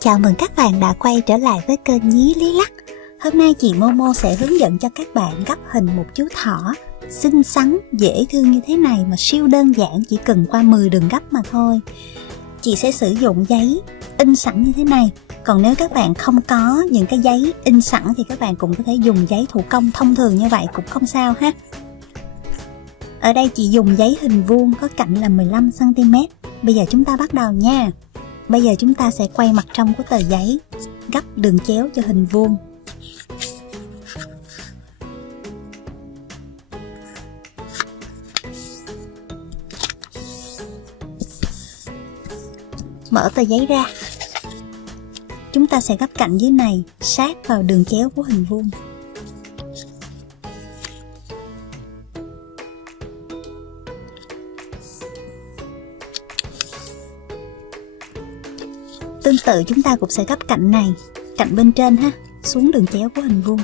Chào mừng các bạn đã quay trở lại với kênh Nhí Lý Lắc. Hôm nay chị Momo sẽ hướng dẫn cho các bạn gấp hình một chú thỏ xinh xắn, dễ thương như thế này mà siêu đơn giản, chỉ cần qua 10 đường gấp mà thôi. Chị sẽ sử dụng giấy in sẵn như thế này. Còn nếu các bạn không có những cái giấy in sẵn thì các bạn cũng có thể dùng giấy thủ công thông thường như vậy cũng không sao ha. Ở đây chị dùng giấy hình vuông có cạnh là 15 cm. Bây giờ chúng ta bắt đầu nha. Bây giờ chúng ta sẽ quay mặt trong của tờ giấy, gấp đường chéo cho hình vuông. Mở tờ giấy ra. Chúng ta sẽ gấp cạnh dưới này sát vào đường chéo của hình vuông. Tương tự chúng ta cũng sẽ gấp cạnh này, cạnh bên trên ha, xuống đường chéo của hình vuông.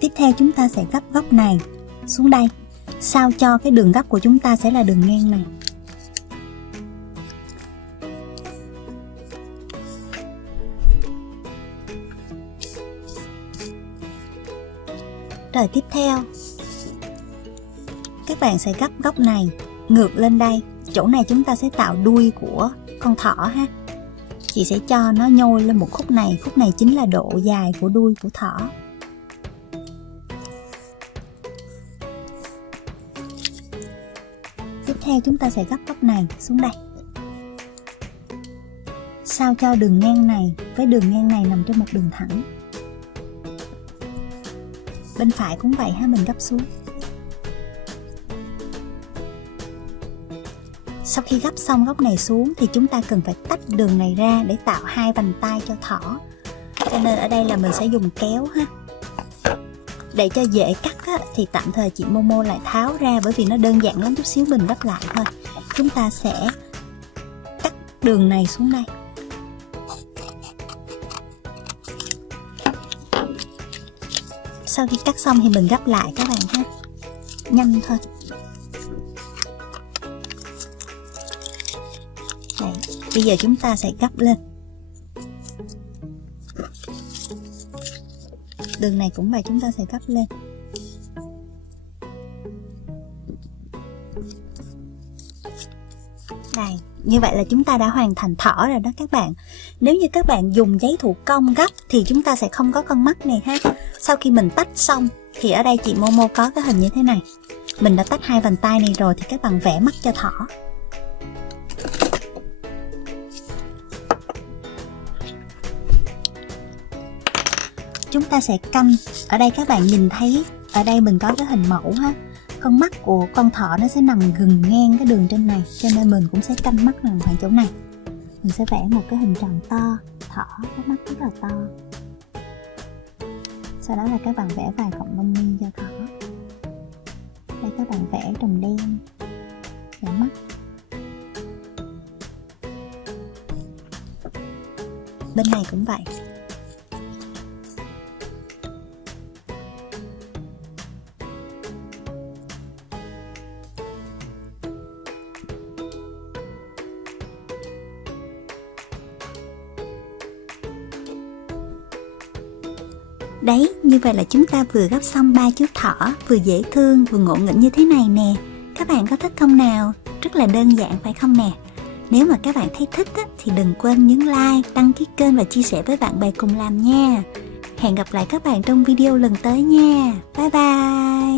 Tiếp theo chúng ta sẽ gấp góc này xuống đây, sao cho cái đường gấp của chúng ta sẽ là đường ngang này. Rồi tiếp theo các bạn sẽ gấp góc này ngược lên đây. Chỗ này chúng ta sẽ tạo đuôi của con thỏ ha. Chị sẽ cho nó nhô lên một khúc này chính là độ dài của đuôi của thỏ. Tiếp theo chúng ta sẽ gấp góc này xuống đây, sao cho đường ngang này với đường ngang này nằm trên một đường thẳng. Bên phải cũng vậy ha, mình gấp xuống. Sau khi gấp xong góc này xuống thì chúng ta cần phải tách đường này ra để tạo hai vành tay cho thỏ. Cho nên ở đây là mình sẽ dùng kéo ha. Để cho dễ cắt á, thì tạm thời chị Momo lại tháo ra, bởi vì nó đơn giản lắm, chút xíu mình gấp lại thôi. Chúng ta sẽ cắt đường này xuống đây. Sau khi cắt xong thì mình gấp lại các bạn ha, nhanh thôi. Đấy, bây giờ chúng ta sẽ gấp lên. Đường này cũng vậy, chúng ta sẽ gấp lên. Đây, như vậy là chúng ta đã hoàn thành thỏ rồi đó các bạn. Nếu như các bạn dùng giấy thủ công gấp thì chúng ta sẽ không có con mắt này ha. Sau khi mình tách xong thì ở đây chị Momo có cái hình như thế này. Mình đã tách hai vành tay này rồi thì các bạn vẽ mắt cho thỏ. Chúng ta sẽ canh. Ở đây các bạn nhìn thấy, ở đây mình có cái hình mẫu ha. Con mắt của con thỏ nó sẽ nằm gần ngang cái đường trên này, cho nên mình cũng sẽ canh mắt nằm khoảng chỗ này. Mình sẽ vẽ một cái hình tròn to, thỏ có mắt rất là to. Sau đó là các bạn vẽ vài cọng lông mi cho thỏ. Đây các bạn vẽ trồng đen, vẽ mắt. Bên này cũng vậy. Đấy, như vậy là chúng ta vừa gấp xong 3 chú thỏ, vừa dễ thương, vừa ngộ nghĩnh như thế này nè. Các bạn có thích không nào? Rất là đơn giản phải không nè? Nếu mà các bạn thấy thích á, thì đừng quên nhấn like, đăng ký kênh và chia sẻ với bạn bè cùng làm nha. Hẹn gặp lại các bạn trong video lần tới nha. Bye bye!